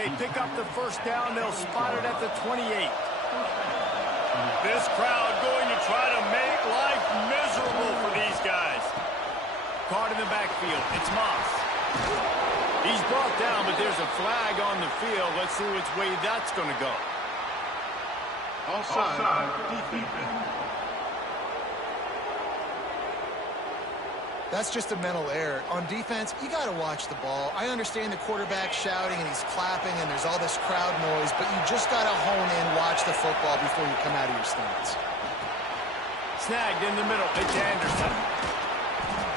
they pick up the first down. They'll spot it at the 28. This crowd going to try to make life miserable for these guys. Caught in the backfield. It's Moss. He's brought down, but there's a flag on the field. Let's see which way that's going to go. Offside. Defense. That's just a mental error. On defense, you got to watch the ball. I understand the quarterback shouting and he's clapping and there's all this crowd noise, but you just got to hone in, watch the football before you come out of your stance. Snagged in the middle. It's Anderson.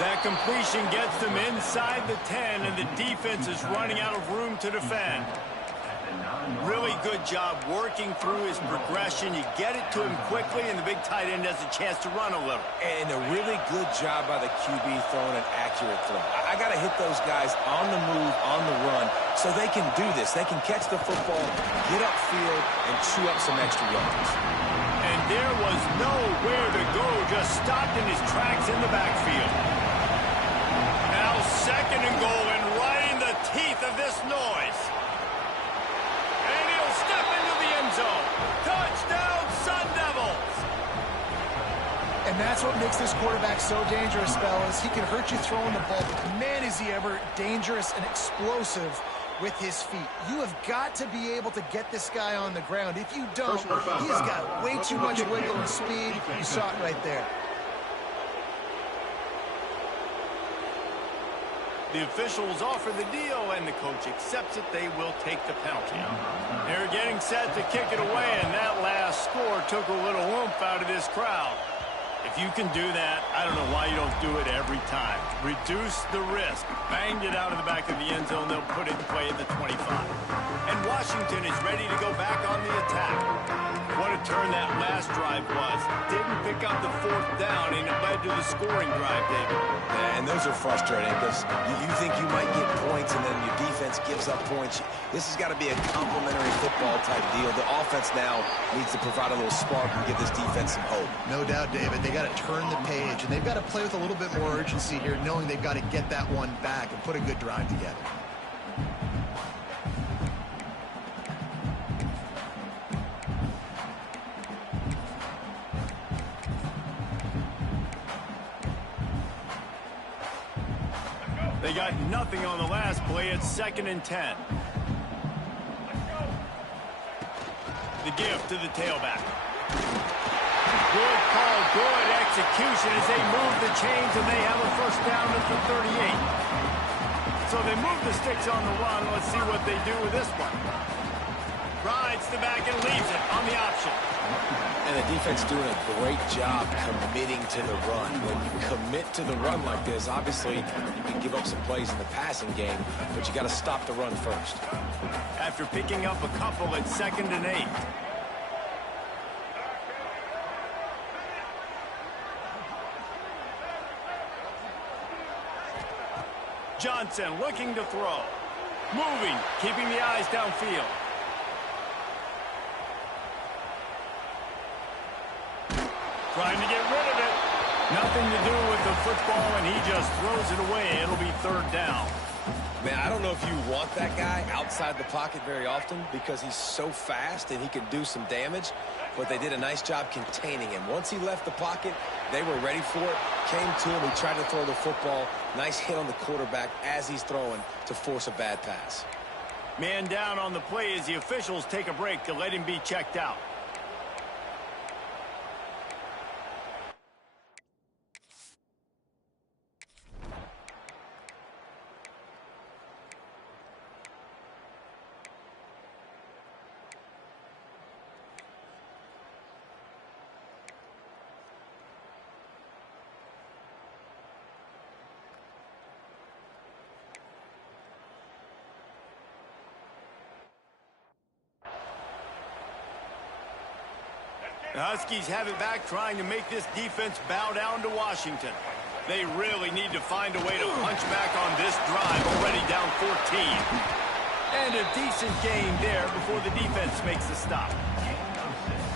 That completion gets them inside the 10, and the defense is running out of room to defend. Really good job working through his progression. You get it to him quickly, and the big tight end has a chance to run a little. And a really good job by the QB throwing an accurate throw. I got to hit those guys on the move, on the run, so they can do this. They can catch the football, get upfield, and chew up some extra yards. And there was nowhere to go, just stopped in his tracks in the backfield. Now second and goal, and right in the teeth of this noise. And he'll step into the end zone. Touchdown, Sun Devils! And that's what makes this quarterback so dangerous, fellas. He can hurt you throwing the ball, but man, is he ever dangerous and explosive with his feet. You have got to be able to get this guy on the ground. If you don't, he's got way too much wiggle and speed. You saw it right there. The officials offer the deal, and the coach accepts it. They will take the penalty. They're getting set to kick it away, and that last score took a little oomph out of this crowd. If you can do that, I don't know why you don't do it every time. Reduce the risk. Banged it out of the back of the end zone. They'll put it in play at the 25. And Washington is ready to go back on the attack. What a turn that last drive was. Didn't pick up the fourth down, and it led to the scoring drive, David. Yeah, and those are frustrating because you think you might get points, and then your defense gives up points. This has got to be a complimentary football type deal. The offense now needs to provide a little spark and give this defense some hope. No doubt, David. They got to turn the page, and they've got to play with a little bit more urgency here, knowing they've got to get that one back and put a good drive together. They got nothing on the last play. It's 2nd and 10. The gift to the tailback. Good call, good execution as they move the chains, and they have a first down at the 38. So they move the sticks on the run. Let's see what they do with this one. Rides the back and leaves it on the option. And the defense doing a great job committing to the run. When you commit to the run like this, obviously you can give up some plays in the passing game, but you got to stop the run first. After picking up a couple at 2nd and 8. Johnson looking to throw. Moving, keeping the eyes downfield. Trying to get rid of it. Nothing to do with the football, and he just throws it away. It'll be 3rd down. Man, I don't know if you want that guy outside the pocket very often because he's so fast and he can do some damage, but they did a nice job containing him. Once he left the pocket, they were ready for it, came to him, he tried to throw the football. Nice hit on the quarterback as he's throwing to force a bad pass. Man down on the play as the officials take a break to let him be checked out. The Huskies have it back, trying to make this defense bow down to Washington. They really need to find a way to punch back on this drive, already down 14. And a decent gain there before the defense makes the stop.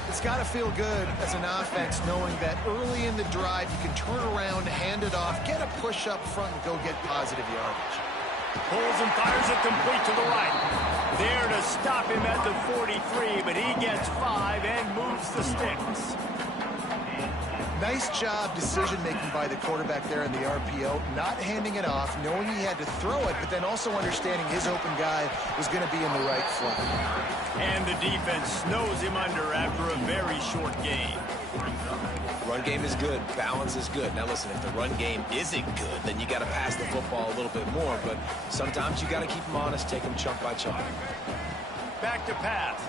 It's got to feel good as an offense knowing that early in the drive you can turn around, hand it off, get a push up front, and go get positive yardage. Pulls and fires it complete to the right. There to stop him at the 43, but he gets 5 and moves the sticks. Nice job decision-making by the quarterback there in the RPO, not handing it off, knowing he had to throw it, but then also understanding his open guy was going to be in the right flat. And the defense snows him under after a very short game. Run game is good. Balance is good. Now, listen, if the run game isn't good, then you got to pass the football a little bit more, but sometimes you got to keep them honest, take them chunk by chunk. Back to pass.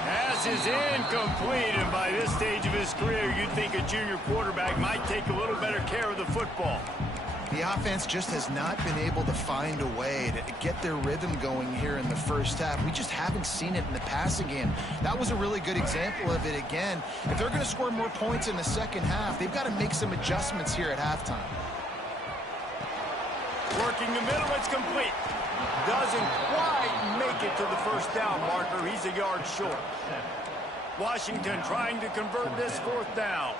Pass is incomplete, and by this stage of his career, you'd think a junior quarterback might take a little better care of the football. The offense just has not been able to find a way to get their rhythm going here in the first half. We just haven't seen it in the passing game. That was a really good example of it again. If they're going to score more points in the second half, they've got to make some adjustments here at halftime. Working the middle, it's complete. Doesn't quite make it to the first down marker. He's a yard short. Washington trying to convert this fourth down.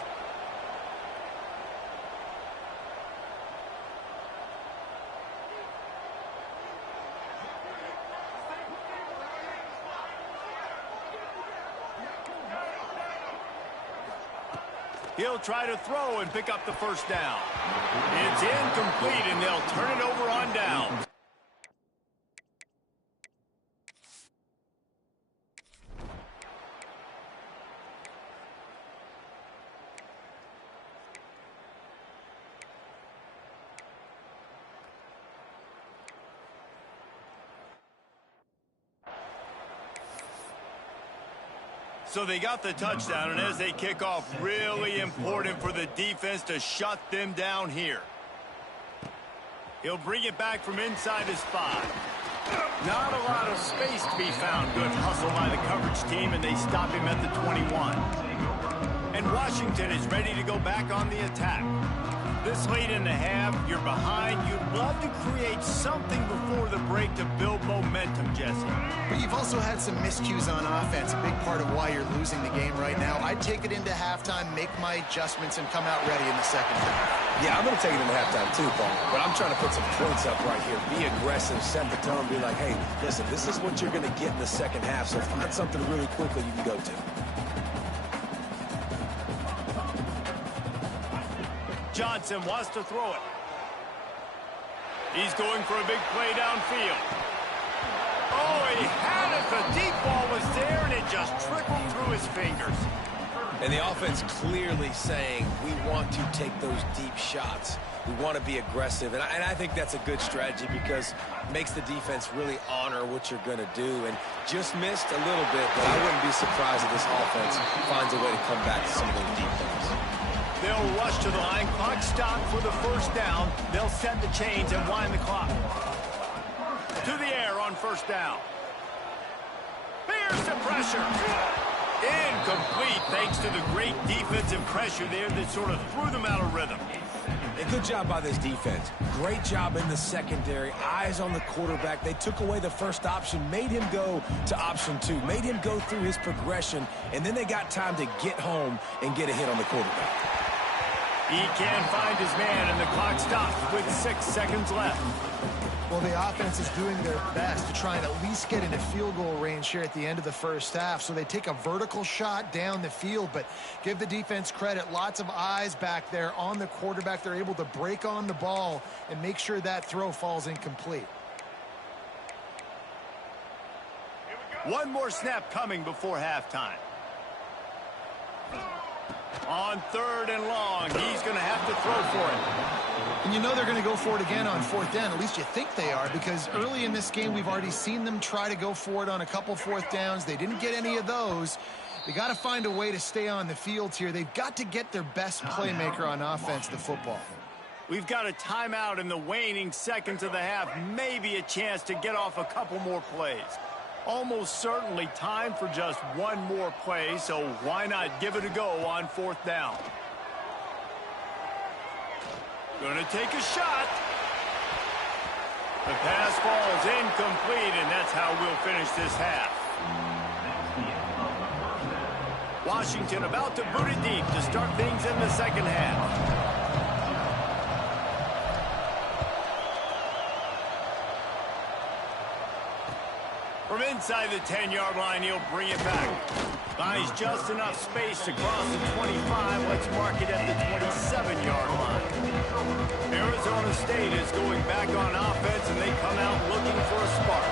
He'll try to throw and pick up the first down. It's incomplete, and they'll turn it over on down. So they got the touchdown, and as they kick off, really important for the defense to shut them down here. He'll bring it back from inside his 5. Not a lot of space to be found. Good hustle by the coverage team, and they stop him at the 21. And Washington is ready to go back on the attack. This late in the half, you're behind. You'd love to create something before the break to build momentum, Jesse. But you've also had some miscues on offense, a big part of why you're losing the game right now. I'd take it into halftime, make my adjustments, and come out ready in the second half. Yeah, I'm going to take it into halftime too, Paul. But I'm trying to put some points up right here. Be aggressive, set the tone, be like, hey, listen, this is what you're going to get in the second half, so find something really quickly you can go to. Johnson wants to throw it. He's going for a big play downfield. Oh, he had it. The deep ball was there, and it just trickled through his fingers. And the offense clearly saying, we want to take those deep shots. We want to be aggressive. And I think that's a good strategy because it makes the defense really honor what you're going to do. And just missed a little bit, but I wouldn't be surprised if this offense finds a way to come back to some of those deep things. They'll rush to the line. Clock stopped for the first down. They'll set the chains and wind the clock. To the air on first down. Here's the pressure. Incomplete thanks to the great defensive pressure there that sort of threw them out of rhythm. A good job by this defense. Great job in the secondary. Eyes on the quarterback. They took away the first option, made him go to option 2, made him go through his progression, and then they got time to get home and get a hit on the quarterback. He can't find his man, and the clock stops with 6 seconds left. Well, the offense is doing their best to try and at least get into field goal range here at the end of the first half. So they take a vertical shot down the field, but give the defense credit. Lots of eyes back there on the quarterback. They're able to break on the ball and make sure that throw falls incomplete. One more snap coming before halftime. On 3rd and long, he's going to have to throw for it. And you know they're going to go for it again on 4th down. At least you think they are, because early in this game, we've already seen them try to go for it on a couple 4th downs. They didn't get any of those. They got to find a way to stay on the field here. They've got to get their best playmaker on offense, the football. We've got a timeout in the waning seconds of the half. Maybe a chance to get off a couple more plays. Almost certainly time for just one more play, so why not give it a go on 4th down? Gonna take a shot. The pass falls incomplete, and that's how we'll finish this half. Washington about to boot it deep to start things in the second half. From inside the 10-yard line, he'll bring it back. Finds just enough space to cross the 25. Let's mark it at the 27-yard line. Arizona State is going back on offense, and they come out looking for a spark.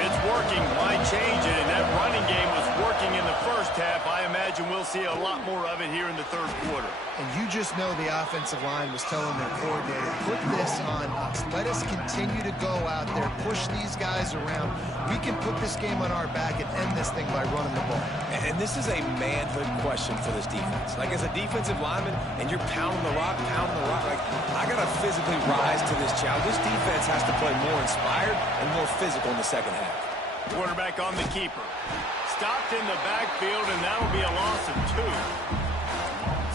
If it's working, why change it? And that running game was working in the first half. I imagine we'll see a lot more of it here in the third quarter. And you just know the offensive line was telling their coordinator, put this on us. Let us continue to go out there, push these guys around. We can put this game on our back and end this thing by running the ball. And this is a manhood question for this defense. Like, as a defensive lineman, and you're pounding the rock, like, I got to physically rise to this challenge. This defense has to play more inspired and more physical in the second half. Quarterback on the keeper. Stopped in the backfield, and that'll be a loss of 2.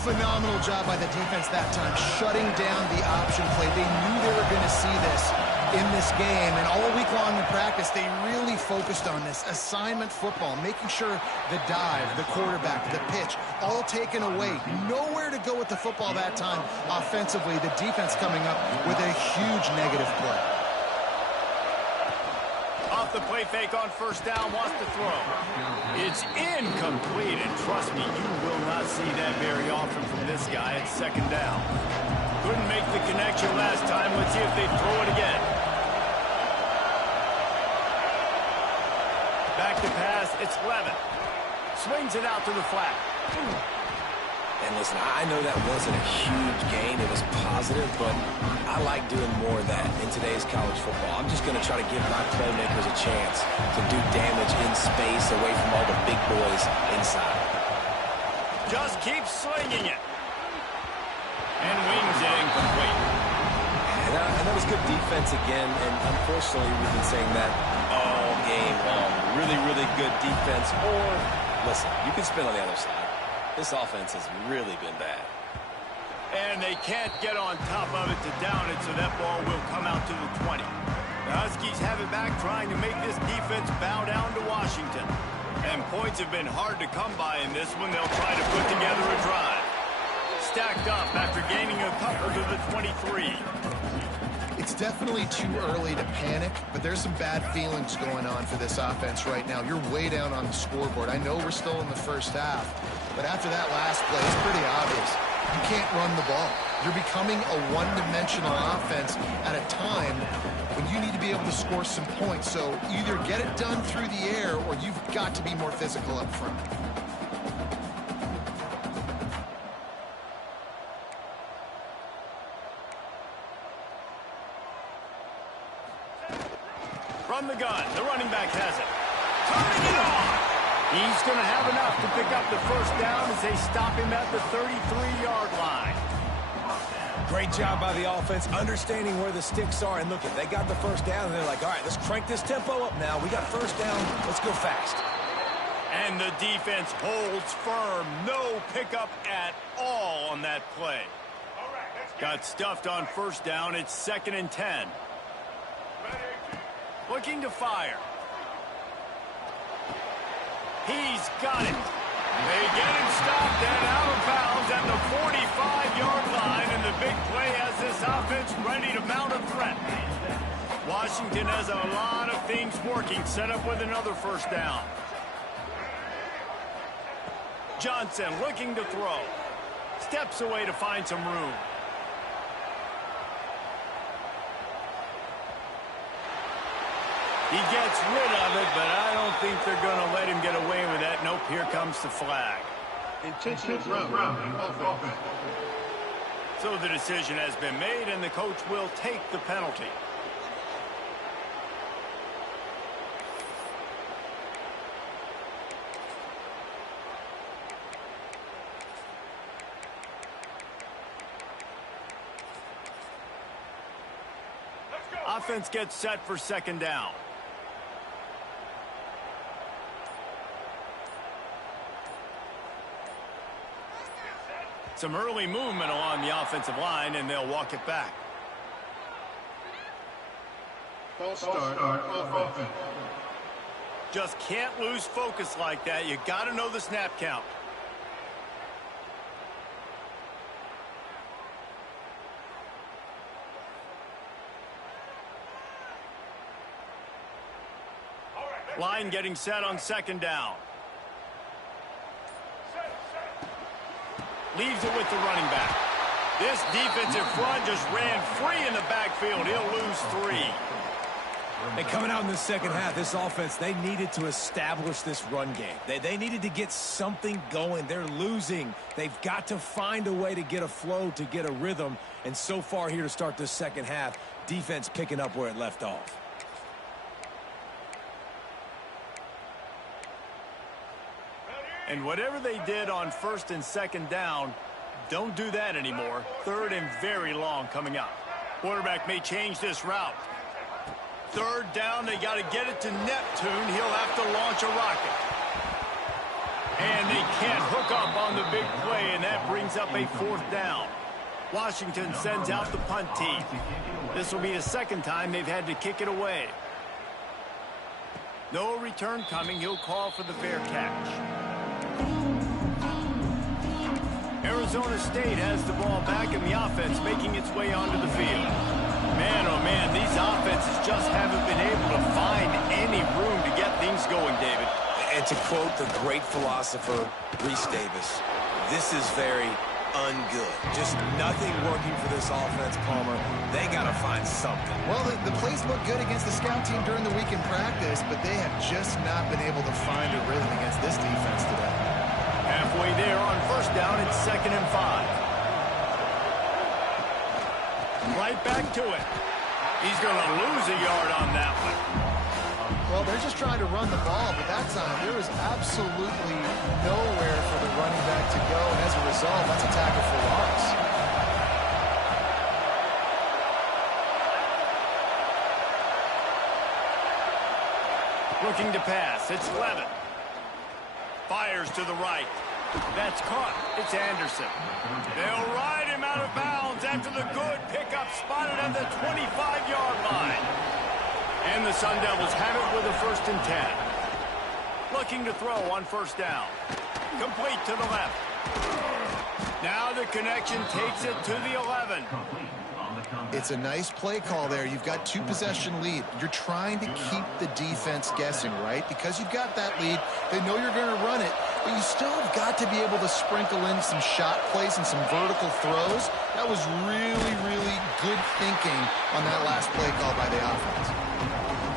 Phenomenal job by the defense that time, shutting down the option play. They knew they were going to see this in this game, and all week long in practice, they really focused on this assignment football, making sure the dive, the quarterback, the pitch, all taken away. Nowhere to go with the football that time offensively. The defense coming up with a huge negative play. Off the play fake on first down, wants to throw. It's incomplete, and trust me, you will not see that very often from this guy at second down. Couldn't make the connection last time. Let's see if they throw it again. Back to pass, it's Levin. Swings it out to the flat. And listen, I know that wasn't a huge gain. It was positive, but I like doing more of that in today's college football. I'm just going to try to give my playmakers a chance to do damage in space away from all the big boys inside. Just keep slinging it. And wings it incomplete. And that was good defense again, and unfortunately we've been saying that all game long. Really, really good defense. Or, listen, you can spin on the other side. This offense has really been bad. And they can't get on top of it to down it, so that ball will come out to the 20. The Huskies have it back, trying to make this defense bow down to Washington. And points have been hard to come by in this one. They'll try to put together a drive. Stacked up after gaining a couple to the 23. It's definitely too early to panic, but there's some bad feelings going on for this offense right now. You're way down on the scoreboard. I know we're still in the first half, but after that last play, it's pretty obvious. You can't run the ball. You're becoming a one-dimensional offense at a time when you need to be able to score some points. So either get it done through the air or you've got to be more physical up front. From the gun, the running back has it. Turning it on! He's going to have enough to pick up the first down as they stop him at the 33-yard line. Great job by the offense, understanding where the sticks are. And look, they got the first down, and they're like, all right, let's crank this tempo up now. We got first down. Let's go fast. And the defense holds firm. No pickup at all on that play. Got stuffed on first down. It's 2nd and 10. Looking to fire. He's got it. They get him stopped and out of bounds at the 45-yard line, and the big play has this offense ready to mount a threat. Washington has a lot of things working, set up with another first down. Johnson looking to throw. Steps away to find some room. He gets rid of it, but I don't think they're going to let him get away with that. Nope, here comes the flag. Intentional grounding offense. So the decision has been made, and the coach will take the penalty. Offense gets set for 2nd down. Some early movement along the offensive line, and they'll walk it back. False start offense. Just can't lose focus like that. You got to know the snap count. Line getting set on second down. Leaves it with the running back. This defensive front just ran free in the backfield. He'll lose 3. And coming out in the second half, this offense, they needed to establish this run game. They needed to get something going. They're losing. They've got to find a way to get a flow, to get a rhythm. And so far here to start this second half, defense picking up where it left off. And whatever they did on first and second down, don't do that anymore. Third and very long coming up. Quarterback may change this route. Third down, they got to get it to Neptune. He'll have to launch a rocket. And they can't hook up on the big play, and that brings up a 4th down. Washington sends out the punt team. This will be the second time they've had to kick it away. No return coming. He'll call for the fair catch. Arizona State has the ball back, and the offense making its way onto the field. Man, oh man, these offenses just haven't been able to find any room to get things going, David. And to quote the great philosopher, Reese Davis, this is very ungood. Just nothing working for this offense, Palmer. They got to find something. Well, the plays look good against the scout team during the week in practice, but they have just not been able to find a rhythm against this defense today. Halfway there on first down, it's 2nd and 5. Right back to it. He's going to lose a yard on that one. Well, they're just trying to run the ball, but that time there was absolutely nowhere for the running back to go, and as a result, that's a tackle for loss. Looking to pass. It's Levin. Fires to the right. That's caught. It's Anderson. They'll ride him out of bounds after the good pickup spotted on the 25-yard line. And the Sun Devils have it with a 1st and 10. Looking to throw on first down. Complete to the left. Now the connection takes it to the 11. It's a nice play call there. You've got 2-possession lead. You're trying to keep the defense guessing, right? Because you've got that lead, they know you're going to run it, but you still have got to be able to sprinkle in some shot plays and some vertical throws. That was really, really good thinking on that last play call by the offense.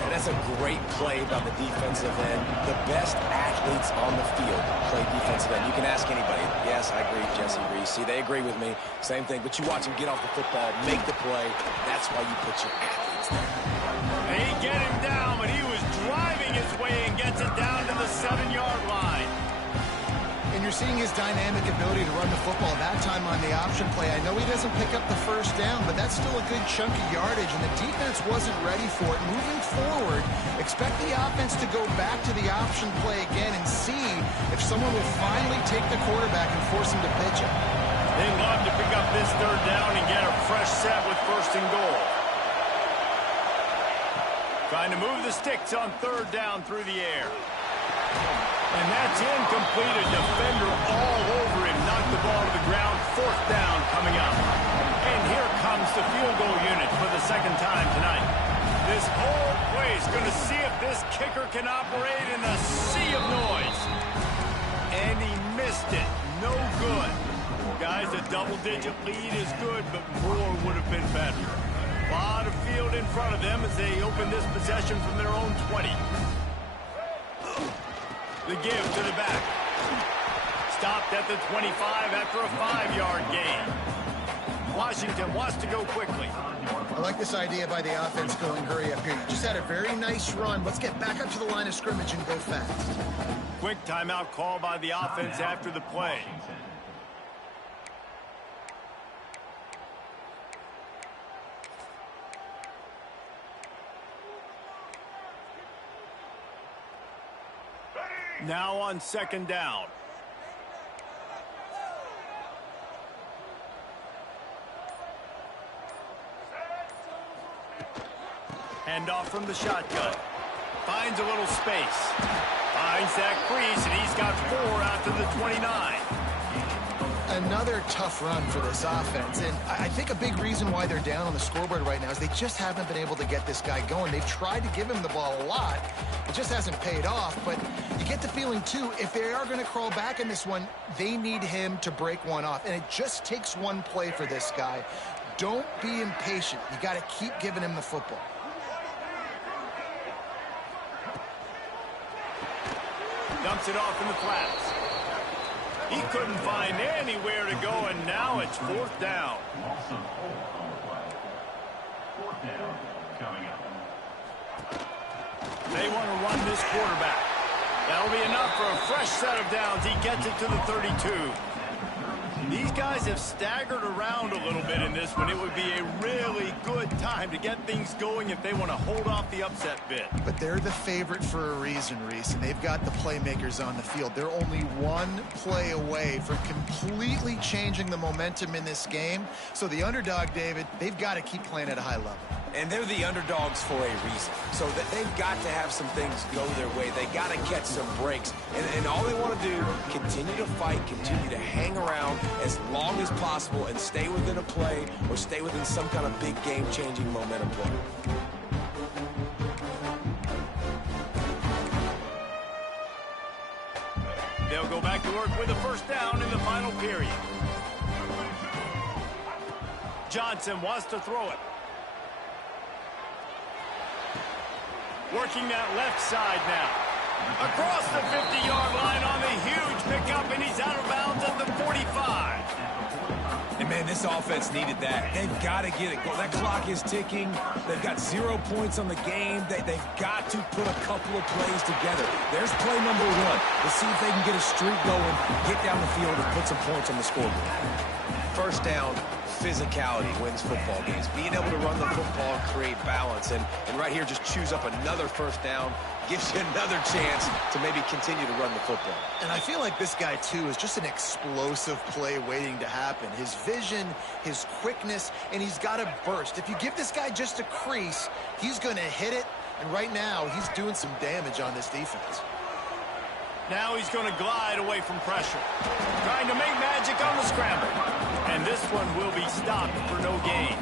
And that's a great play by the defensive end. The best athletes on the field play defensive end. You can ask anybody. Yes, I agree, Jesse Reese. See, they agree with me. Same thing. But you watch them get off the football, make the play. That's why you put your athletes there. They get him down, but he was driving his way and gets it down to the 7-yard line. And you're seeing his dynamic ability to run the football that time on the option play. I know he doesn't pick up the first down, but that's still a good chunk of yardage, and the defense wasn't ready for it. Moving forward, expect the offense to go back to the option play again and see if someone will finally take the quarterback and force him to pitch it. They love to pick up this 3rd down and get a fresh set with 1st and goal. Trying to move the sticks on 3rd down through the air. And that's incomplete. A defender all over him. Knocked the ball to the ground. 4th down coming up. And here comes the field goal unit for the 2nd time tonight. This whole place going to see if this kicker can operate in a sea of noise. And he missed it. No good. Guys, a double-digit lead is good, but more would have been better. A lot of field in front of them as they open this possession from their own 20. The give to the back. Stopped at the 25 after a 5-yard gain. Washington wants to go quickly. I like this idea by the offense going hurry up here. You just had a very nice run. Let's get back up to the line of scrimmage and go fast. Quick timeout call by the offense after the play. Now on 2nd down. Hand off from the shotgun. Finds a little space. Finds that crease, and he's got 4 out to the 29. Another tough run for this offense, and I think a big reason why they're down on the scoreboard right now is they just haven't been able to get this guy going. They've tried to give him the ball a lot, but just hasn't paid off, but you get the feeling, too, if they are going to crawl back in this one, they need him to break one off. And it just takes one play for this guy. Don't be impatient. You got to keep giving him the football. Dumps it off in the flats. He couldn't find anywhere to go, and now it's fourth down. Fourth down coming up. They want to run this quarterback. That'll be enough for a fresh set of downs. He gets it to the 32. These guys have staggered around a little bit in this one. It would be a really good time to get things going if they want to hold off the upset bid. But they're the favorite for a reason, Reese, and they've got the playmakers on the field. They're only one play away from completely changing the momentum in this game. So the underdog, David, they've got to keep playing at a high level. And they're the underdogs for a reason. So that they've got to have some things go their way. They got to catch some breaks. And all they want to do, continue to fight, continue to hang around as long as possible and stay within a play or stay within some kind of big game-changing momentum play. They'll go back to work with a first down in the final period. Johnson wants to throw it. Working that left side now. Across the 50-yard line on the huge pickup, and he's out of bounds at the 45. And, man, this offense needed that. They've got to get it going. That clock is ticking. They've got 0 points on the game. They've got to put a couple of plays together. There's play number one. Let's see if they can get a streak going, get down the field, and put some points on the scoreboard. First down, physicality wins football games. Being able to run the football and create balance. And right here, just choose up another first down, gives you another chance to maybe continue to run the football. And I feel like this guy, too, is just an explosive play waiting to happen. His vision, his quickness, and he's got a burst. If you give this guy just a crease, he's going to hit it. And right now, he's doing some damage on this defense. Now he's going to glide away from pressure. Trying to make magic on the scramble. And this one will be stopped for no gain.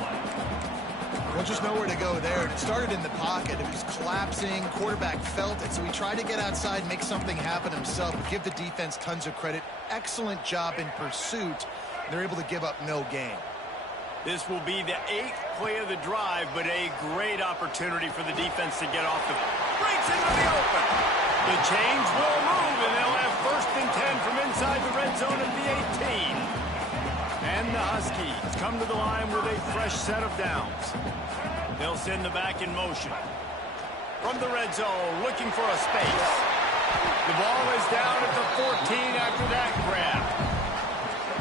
Well, just nowhere to go there. It started in the pocket. It was collapsing. Quarterback felt it, so he tried to get outside, make something happen himself. Give the defense tons of credit. Excellent job in pursuit. They're able to give up no gain. This will be the 8th play of the drive, but a great opportunity for the defense to get off the... Breaks into the open. The chains will move, and they'll have 1st and 10 from inside the red zone at the 18. And the Huskies come to the line with a fresh set of downs. They'll send the back in motion. From the red zone, looking for a space. The ball is down at the 14 after that grab.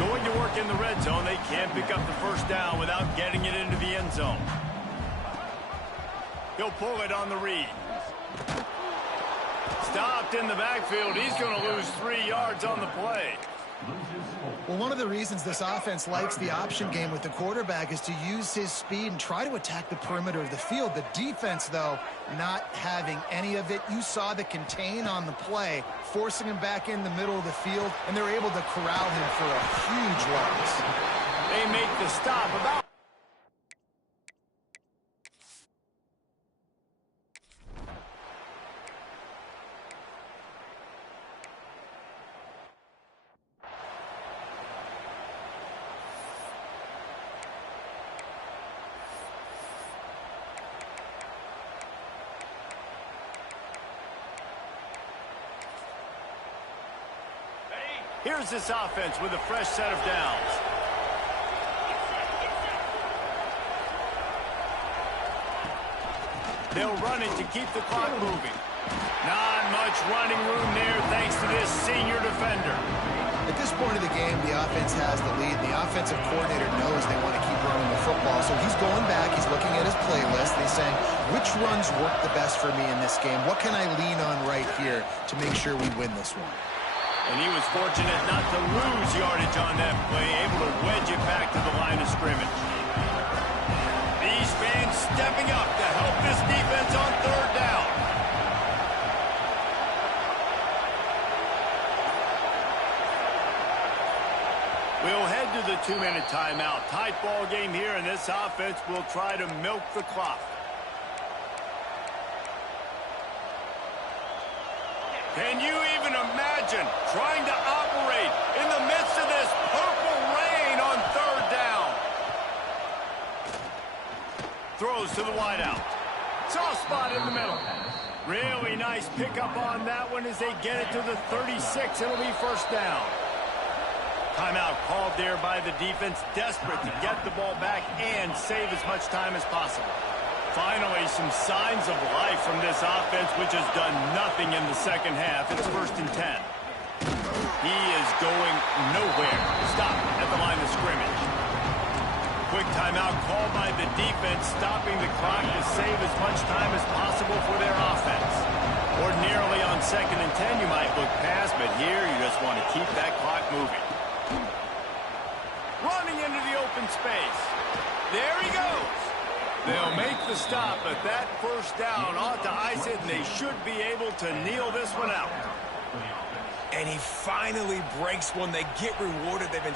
Going to work in the red zone, they can't pick up the first down without getting it into the end zone. He'll pull it on the read. Stopped in the backfield. He's going to lose 3 yards on the play. Well, one of the reasons this offense likes the option game with the quarterback is to use his speed and try to attack the perimeter of the field. The defense, though, not having any of it. You saw the contain on the play, forcing him back in the middle of the field, and they're able to corral him for a huge loss. They make the stop about... Here's this offense with a fresh set of downs. They'll run it to keep the clock moving. Not much running room there thanks to this senior defender. At this point of the game, the offense has the lead. The offensive coordinator knows they want to keep running the football, so he's going back. He's looking at his playlist, and he's saying, which runs work the best for me in this game? What can I lean on right here to make sure we win this one? And he was fortunate not to lose yardage on that play, able to wedge it back to the line of scrimmage. These fans stepping up to help this defense on 3rd down. We'll head to the 2-minute timeout. Tight ball game here, and this offense will try to milk the clock. Can you even imagine trying to operate in the midst of this purple rain on third down? Throws to the wideout. Soft spot in the middle. Really nice pickup on that one as they get it to the 36. It'll be first down. Timeout called there by the defense, desperate to get the ball back and save as much time as possible. Finally, some signs of life from this offense, which has done nothing in the second half. It's 1st and 10. He is going nowhere. Stop at the line of scrimmage. Quick timeout called by the defense, stopping the clock to save as much time as possible for their offense. Ordinarily on 2nd and 10, you might look past, but here you just want to keep that clock moving. Running into the open space. There he goes. They'll make the stop, but that first down ought to ice it, and they should be able to kneel this one out. And he finally breaks one. They get rewarded. They've been